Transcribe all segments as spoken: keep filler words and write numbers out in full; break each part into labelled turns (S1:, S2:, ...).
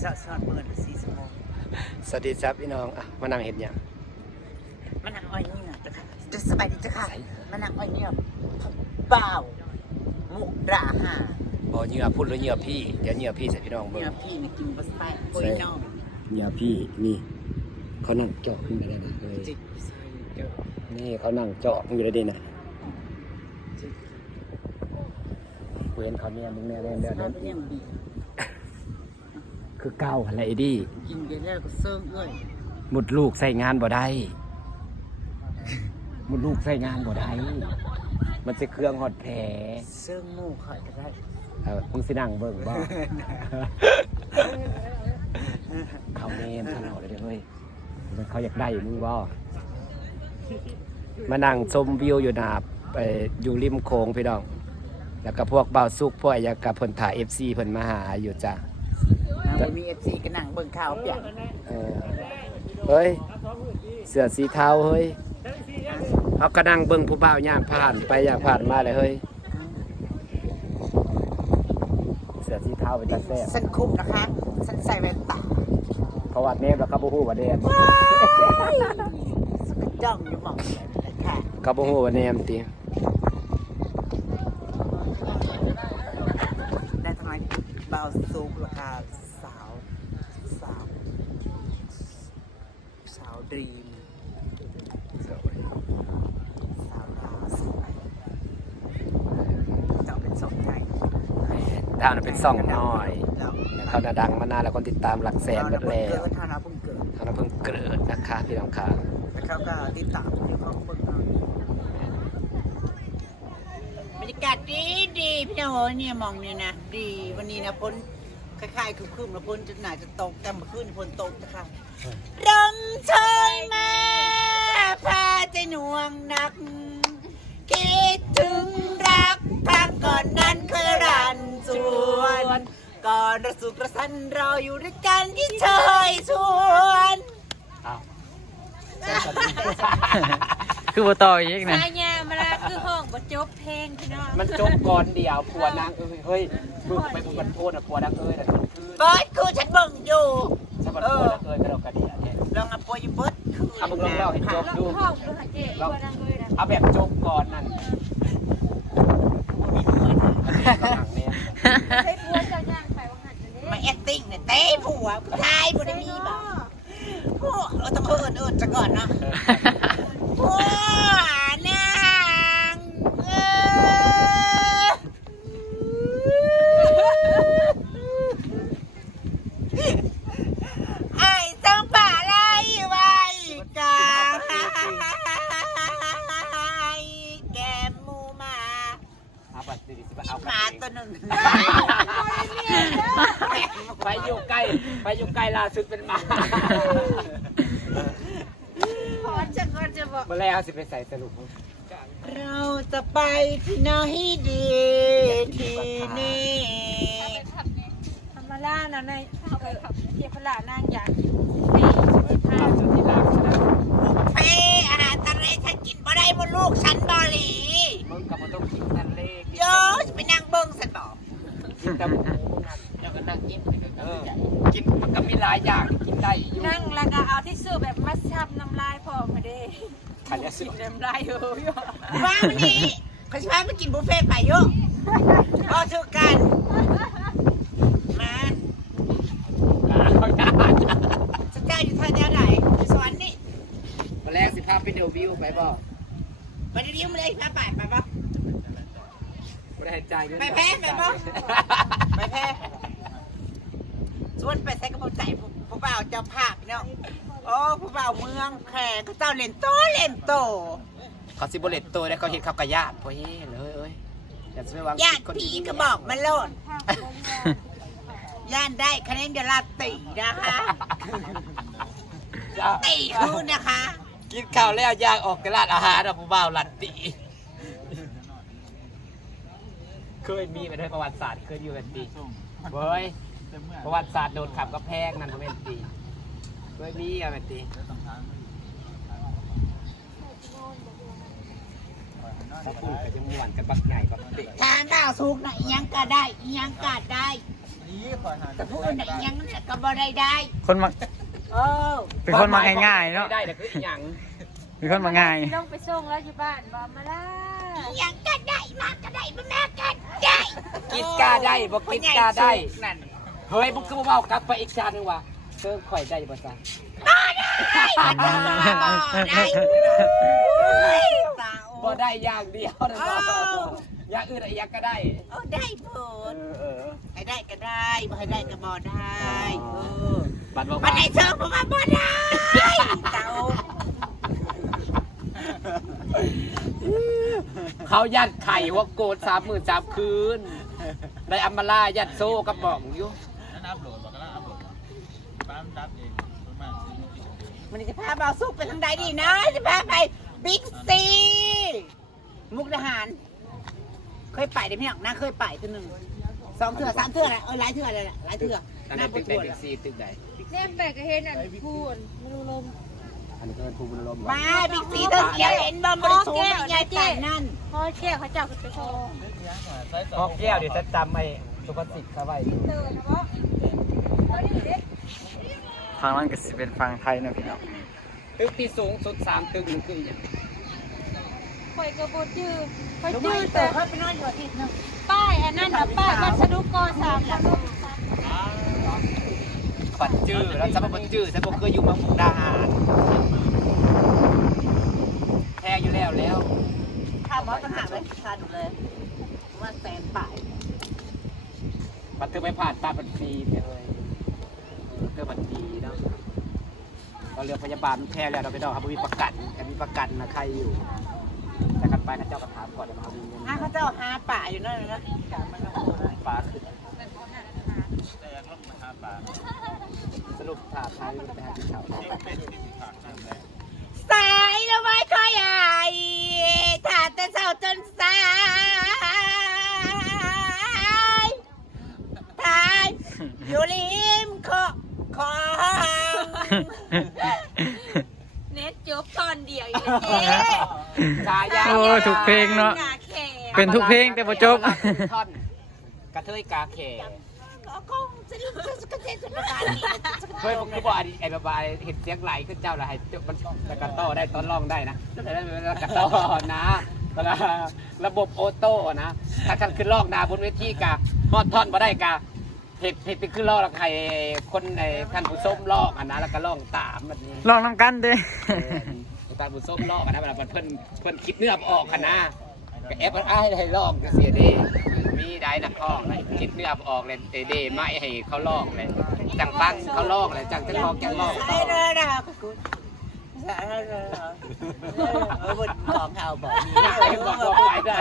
S1: สะสอนเปิดสี่ชั่วโมง
S2: สวัสดีครับพี่น้องอ่ะมานั่งเห็นยัง
S1: มานั่งอ้อยนี่นะจ้ะค่ะจะสบายดีจ้ะค่ะมานั่งอ้อยนี่เปล่ามุกดาหา
S2: บ่เหงื่อพูดหรือเหงื่อพี่เดี๋ยวเหงื่อพี่ใส่พี่น้องเบิ่ง
S1: เนื้อพี่นี่กินบะแซ่บโอ้ยน้อง
S2: เหงื่อพี่นี่เขานั่งเจาะขึ้นมาได้นะเออ
S1: จิกใส่เดี๋ยว
S2: นี่เขานั่งเจาะอยู่ได้ดีนะเว้นเขาเนี่ยมึงเนี่ยเล่นเด้อ
S1: สภาพเนี่ยบี
S2: คือเก้าอะไรดิ
S1: กินไปแล้วก็เซิร์ฟเอ้ย
S2: มุดลูกใส่งานบ่ได้มุดลูกใส่งานบ่ได้มันจะเครื่องหอดแผล
S1: เซิร์ฟหมูข่อยก็ได้
S2: เออมึงสินั่งเบิ่งบ่เขาเมนตลอดเลยเด้อเฮ้ยมันเขาอยากได้มึงบ่มานั่งชมวิวอยู่หน้าไปอยู่ริมโขงพี่น้องแล้วก็พวกเบาซุกพวกอายากาเพิ่นถ่าย เอฟ ซี เพิ่นมาหาอยู่จ้ะ
S1: นะมีเอฟซีก็นั่งเบิ่งข่าวเปียก
S2: เออเฮ้ยเสื้อสีเทาเฮ้ยเขาก็นั่งเบิ่งผู้บ่าวย่างผ่านไปย่างผ่านมาเลยเฮ้ยเสื้อสีเทาเป็นตาแซ่บ
S1: สันคุมนะคะสันใส่แว่นตา
S2: เพราะว่าเนฟแล้วก็บ่ฮู้ว่าแดน
S1: สันจ้องอยู่หมองเลยค่ะ
S2: ก็บ่ฮู้ว่าแนมติ
S1: ได้ทำไมเบาซูกราคาสาวสาวสาวดรีมสาวดาวสวยเจ้าเป็นสองใจ
S2: ดาวน่ะเป็นซ่องน้อย
S1: แล้ว
S2: แล้วเขาน่ะดังมานานแล้วคนติดตามหลักแสนหมดแล้ว
S1: ถ้าเราเพิ่งเกิด
S2: เขาน่ะเพิ่งเกิดนะคะพี่น้องค่ะ
S1: แล้วเขาก็ติดตามที่เขาเพิ่งเอาบรรยากาศดีดีพี่น้องเนี่ยมองเนี่ยนะดีวันนี้นะพ้นคล้ายๆคืมๆแล้วพ้นจะหนาจะตกแต่เมื่อคืนพ้นตกนะคะรำเชยมาพาใจหน่วงหนักคิดถึงรักครั้งก่อนนั้นเคยรันสวนก่อนระสุกระสันเราอยู่ด้วยกันที่เชยชวน
S3: คือบ่ต่ออีกนะ
S4: สายยามาแล้วคือห้องบ่จบเพลงพี่น้อง
S2: มันจบก่อนเดียวผัวนางเอ้ยเฮ้ยมึงไปมึงกันโทษนะผัวนางเอ้ยนะคือ
S1: เบิร์ดคือฉันเบิ่งอยู่
S2: สบัดผัวนางเอ้ยกระดกกระเดียเนี่ย
S1: ลองเอาโปรยเบิร์ดคือ
S2: เอามึงลองเล่าให้จบ
S4: ห้องห้องดูหาเจ๊บ่ดังเลยนะ
S2: เอาแบบจบก่อนนั่นก็หนังเนี่ย
S4: ใช้ผัวเจ้าย่างไปว่าหันจะเด้
S1: มาแอคติ้งเนี่ยเต้ผัวผู้ชายบ่ได้มีบ่ผัวเราต้องเอิ้นเอิ้นซะก่อนเนาะผัวนางเอ้ยไอ้จังป่าไล่ไว้กลางแกมหมูหมา
S2: เอาบัตรสิสิเอา
S1: หมาตัวหนึ่ง
S2: ไปอยู่ใกล้ไปอยู่ใกล้ล่าสุดเป็นหมา
S4: ขอจะก่อนจะบอก
S2: เมื่อไรเอาสิไปใส่สรุป
S1: เราจะไปที่ไหนดีที่นี่
S4: ธรรมดานะในเอาไปขับเทียบพลานางอยาก
S2: เอาจุดที่ล่างนะ
S1: เฟ่อาหารทะเลฉันกินบ่ได้บนลูกฉันบอหลี
S2: มึงกับมึงต้องกินทะเล
S1: โยจะไปนั่งเบิ้งสันบอก
S2: กินแต่หมูนั่นแล้วก็นั่งกินเออกินมันก็มีหลายอย่างกินได้อยู่
S4: นั่งแล้วก็เอาที่ซื้อแบบมัดชับน้ำลายพอมาเด้
S2: ขันยาสิ
S4: กินน้ำลายเยอะ
S1: ว่าวันนี้เขาจะพาไปกินบุฟเฟ่ต์ไปโยพอถือกันมาจะเจ้าอยู่ท่าเดียวไหนสวรรค์นี่
S2: มาแรกสิพาไปเดวิวไปบ่
S1: ไปเดี๋ยวมาเลยพาไปไปปะ
S2: ไม่ได้ใจ
S1: ไปแพ้ไปปะไปแพ้ส่วนไปใส่กระเป๋าใจผู้ผู้บ่าวเจ้าภาพเนาะโอ้ผู้บ่าวเมืองแขกก็เจ้าเล่นโตเล่นโต
S2: เขาสิบเลตตัวได้เขาเห็นเขากระยาดพ่อเฮ้เลยเอ้ยอย่าไปวาง
S1: ญาติผีก็บอกมาโลดย่านได้คะแนนเดยวลาตีนะคะตีคืนนะคะ
S2: กินข้าวแล้วย่างออกกระลาดอาหารนะผู้บ่าวลันตีเคยมีไปด้วยประวัติศาสตร์เคยอยู่กันตีเว้ยประวัติศาสตร์โดนขับกระแพงนั่นก็เป็นตีเคยมีอะไรตีถ้าพูดก็จะม่วนกันบักใหญ่บักเด็ก
S1: ทานดาวสุกนะอิหยังก็ได้อิหยังก็ได้แต่พูดไหนยังก็บ่ได้ได้
S3: คนมัก
S1: เออ
S3: เป็นคนมักง่ายๆเนาะ
S2: ได้แต่คืออีหยัง
S3: เป็นคนมักง่าย
S4: ลงไปส่งแล้วอยู่บ้านบอกมาล่า
S1: ยังก็ได้มากก็ได้บ่แม่ก็ได้
S2: กินกาได้บ่กินกาได้
S1: นั่น
S2: เฮ้ยมึงคือบ่เว้ากลับไปอีกชาตินึงว่ะเธอข่อยได้บ่ซะ
S1: ได้ตา
S2: บ่ได้อย่างเดียวนะบ่อย่างอื่นอะไรก็ได้
S1: โอ้ได้ผล
S2: เออ
S1: ให้ได้ก็ได้บ่ให้ได้ก็บ่ได้เออ
S2: บัดบอก
S1: บั
S2: ว่า
S1: ดไหนเชิงผมว่าบ่ได้เตา
S2: เขายัดไข่ว่าโกดสามหมื่นสามคืนได้อัมมาลายัดโซ่กับบอกอยู่
S1: มันจะพาบ่าวสุกไปทางใดดีนะจะพาไปบิ๊กซีมุกดาหารเคยไปได้พี่น้องนะเคยไปตัวหนึ่งสองเถื่อสามเถื่อแหละเออหลายเถื่อเลยแหละหลายเถื่อ
S2: อัน
S1: หน้า
S2: นี้
S1: ป
S2: ตึ
S1: วด
S2: กใด
S1: ปวด
S2: บิ๊กซีตึกใด
S4: เนี่ยแปลกก็เห็นอันพูดไม่รู้ลม
S2: อันนี้ก็เป็นภูมิลม
S1: มาบิ๊กซีเธอเสียเห็นบ่บริสุทธิ์ใหญ่ใหญ่นั่น
S4: พ่อแก้วเขาเจ้าคือไปโชว์
S2: ฮอกแก้วเดี๋ยวจะจำไอ้สุภาษิตเขาไว้
S4: เตือนนะพ่อพ่อนี่เด็ก
S3: ๆฟังนั้นก็สิเป็นฟังไทยนะพี่น้อง
S2: ตึกที่สูงสุดสามตึกมันคืออย่าง
S4: คอยกระโบดจื้อคอย
S1: รู้ไหม
S4: จื้อ
S1: เต๋
S4: แต่
S1: อเขาไปนอนอยู่อาทิตย์นึง
S4: ป้ายอันนั้นนะป้ายวัสดุก่อสร้างคนลูก
S2: ปัดจื้อแล้วจะมาปัดจื้อฉันบอกเคยอยู่เมืองมุกดาหารแพ้อยู่แล้วแล้ว
S1: ข้าวหมอต่างหากเลยทานเลยว่าแสนป่าย
S2: ปัดเธอไม่ผ่านตาปัดฟรีเลยเธอปัดฟรีเนาะเราเรือพยาบาลแพ้แล้วเราไปดอกครับมีประกันกันมีประกันนะใครอยู่แต่กันไปข้าเจ้าก็ถามก่อนนะมีเงิน
S1: อ่ะเขาเจ้าหาป่าอยู่นั่นนะกามันก็
S2: ฟ้าขึ้นสรุปถาใครไปหาที่เขา
S1: สายแล้วไว้คอยใหญ่ถ้าแต่เช้าจนสายทายอยู่ริมคอคอง
S4: เน็ตจบตอนเดียวอย่างเจ๊
S2: ชายา
S3: โอ้ถูกเพลงเนาะ
S4: กาแข่
S3: เป็นทุกเพลงแต่บ่จบ
S2: ท่อนกระเทยกาแข่
S1: ก็คงจะรู้สึกกระเจ็บสุดประการนี้
S2: เฮ้ยผมคือบอกไอ้แบบว่าเห็นเสียงไหลขึ้นเจ้าละให้มันแต่กระต้อได้ตอนร้องได้นะแต่ได้กระต้อนะระบบโอโต้นะถ้าคันขึ้นร้องนาบนเวทีกะฮอดท่อนมาได้กะเห็ดเห็ดไปขึ้นร้องแล้วใครคนไอ้ท่านผู้ชมร้องอ่ะนะแล้วก็ร้องตามแบบนี้
S3: ลองนำกันเด้
S2: ท่านผู้ชมร้องอ่ะนะเวลาเพิ่นเพิ่นคิดเนื้อออกกันนะก็แอปมันอ้ายให้ร้องก็เสียดีมีได้นักร้องเลยคิดเนื้อออกเลยเดไม่ให้เขาร้องเลยจังฟังเขาร้องเลยจังจังร้องแกร้อง
S1: ได้เลยนะคุณได้เลยเออบนของเขาบอก
S2: ไปบอกว่าไปได้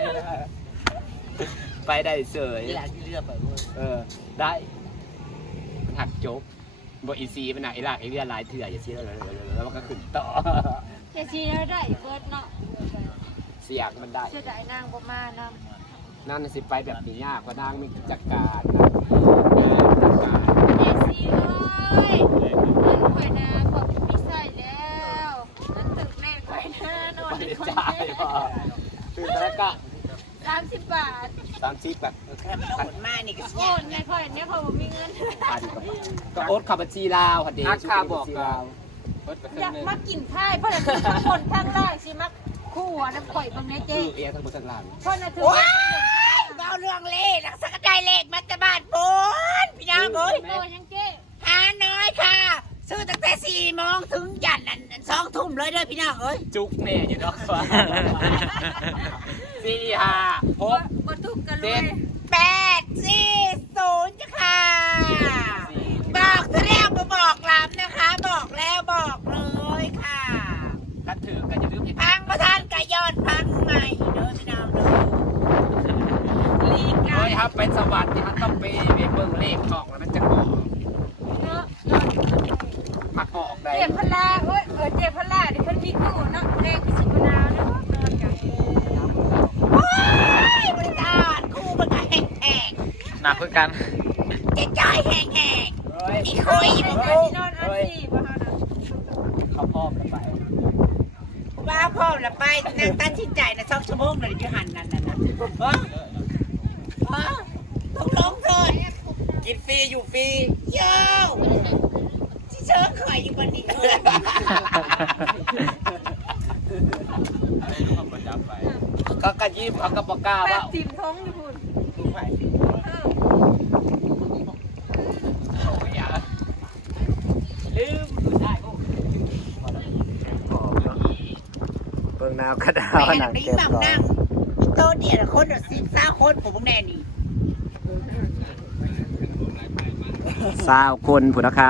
S2: ไปได้เฉย
S1: อยากเลือกไปเว้ย
S2: เออได้หักจบบอกอีซีมันหนักไอ้ลากไอ้เรียหลายเถื่ออย่าซีแล้วแล้วมันก็ขึ้นต่อ
S4: จะชี้แล้วได้เบิร์ดเนาะ
S2: เสียงมันได้
S4: เชื่อได้นางบ่มานำ
S2: นั่นสิไปแบบนี้ยากกว่านางมีกิจการนะงานกิจการ
S4: เจซีเอ้ยเงินข่อยนาขอบคุณพี่ใส่แล้วนั่นตึกแม่ข่อยนานอน
S2: ไม่
S4: ใน
S2: ได้
S4: คอน
S2: จ่าย
S4: เทน
S2: พอตื่นแล้วก็
S4: สามสิบบาท
S2: สามสิบแบบ
S1: แค่ไม่ต้องหมดมานี่ก็
S4: โอนไงข่อยเนี่ยข่อยบ่มีเงิน
S2: พันกว่าก็โอ๊ตขับบัญชีลาวค่ะเด็กค่าบอกลาว
S4: อยากมากินไพ่เพราะน่ะคือข้างบนข้างล่างสิมักคู่หัวน้ำข่อยบางในเจ๊
S2: คือเอทั้งหมดทั้งลาว
S4: เพราะน่ะถือ
S1: ว้า
S4: ว่า
S1: เอาเรื่องเลขหลักสักได้เลขมาจะบาทปูนพี่น้องเอ้ย
S4: โตยังเจ๊
S1: หาน้อยค่ะ ซื้อตั้งแต่สี่โมงถึงยันนั่นสองทุ่มเลยเด้อพี่น้องเอ้ย
S2: จุกแน่อยู่ดอกว่าสี่ห้าหก
S4: บ่ทุกข์กันเล
S2: เจ็
S4: ย
S2: ด
S1: แปดสี่ศูนย์จ้ะค่ะ บอกซะแล้วมาบอกลำนะคะ บอกแล้วบอกเลยค่ะ
S2: กันถือกันจะลืมเห็น
S1: พังประธานกะยอดพังใหม่เด้อพี่น้องเด้อลีกา
S2: เฮ้ยครับเป็นสวัสดิ์ที่เขาต้องไปไปเบิ่งเลขของแล้วมันจะบอก
S4: เนาะ
S2: มักบอกได้
S4: เจ็บพลาโอ้ยเออเจ็บพลาดิเพิ่นมีคู่เนาะแรงพิสิบนาวเนาะนอนกัน
S1: โอ้ยบริการคู่มันก็แห้งแห้ง
S3: หนักคือกัน
S1: ๆจะจ่ายแห้งแห้ง
S2: เฮ้ย
S1: ๆอีกคุย
S4: ไอ้
S1: อีก
S4: ใจ
S1: คู่
S4: ที่นอนอันสี่บ่เฮานะ
S2: เขาพ่อกันไป
S1: ว่าพ่อละไปนั่งตัดสินใจนะสองชั่วโมงเลยอยู่หันนั่นน่ะนะฮะฮะต้องลงเลย
S2: กินฟรีอยู่ฟรี
S1: โย่ที่เชิญข่อยอยู่บนนี้
S2: ก็กระยิบเอากระปากกา
S4: แป๊
S2: ว่า
S4: บจิ้มท้องอยู่คุณ
S2: ลืมได้
S3: เบิ่งนาวกระดา
S1: แม่
S3: วหนั
S1: น่ะ
S3: ง
S1: ได้
S3: เก็บ
S1: หม่
S3: ก่อ
S1: นั่
S3: น
S1: งมีโต๊ะเดียวคนละสิบสามคนผมแน่นี่
S3: สาวคนผู้นะคะ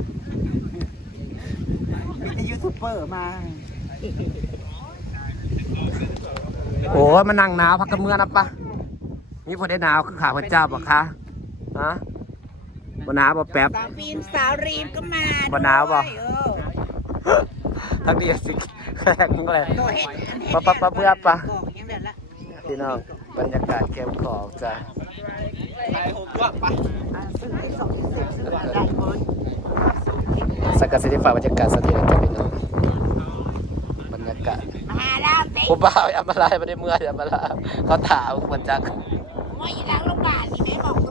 S1: มียูทูบเบอร์มา
S3: โอ้ยมานั่งหนาวพักกันเมื่อนะปะนี่พอได้หนาวคือขาพระเจ้าบอกคะฮะบนหนาวบ่แป๊บ
S1: สาวฟิล์มสาวรีมก็มา
S3: บ่หนาวบ่
S1: ด้วยเออ
S3: ทั้งดีสิแข่งเลย
S1: โตเฮ็ดอันฮ็ด
S3: ปะปะปะเพื่อปะ
S1: ก่อยังเดือดละ
S3: พี่น้องบรรยากาศแคมป์ของจ้ะ
S2: ไปหกตัวไป
S1: อ่าซึ่งที่สองที่สิบซึ่งว่าได้เพิ่น
S3: สักการสิริฟ้าบรรยากาศสวัสดีนะจ๊ะพี่น้องบรรยากาศ
S1: มาหาลาวเต็
S3: ผู้บ่าวอย่ามาไล่ไม่ได้เมื่อยอย่ามาไล่เขาถามเหมือนจัก
S1: ว่าอีหลังโรงพยาบาลนี่แม่บอก